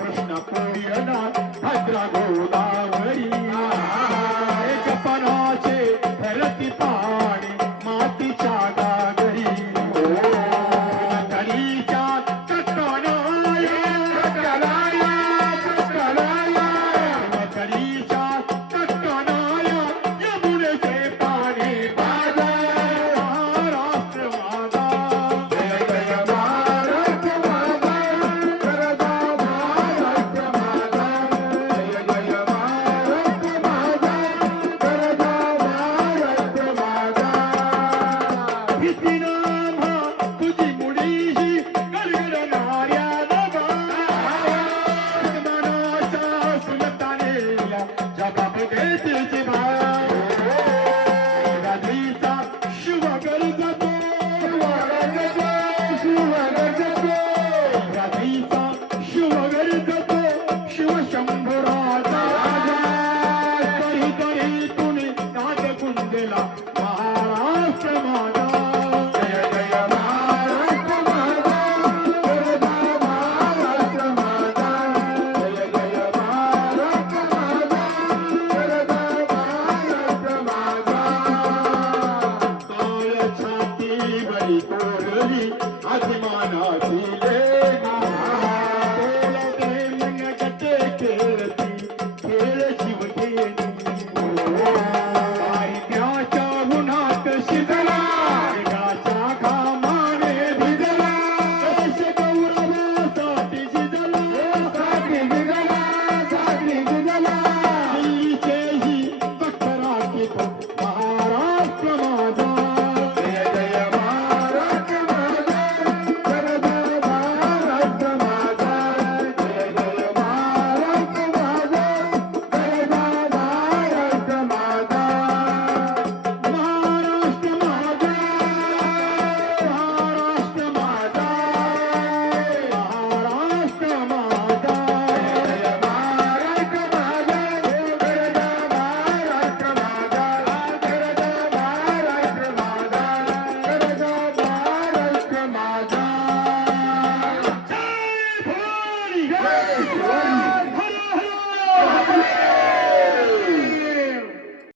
Krishna पूर्यना भद्रगो Okay, let's go. போலி அபிமானாத்திலே Hey,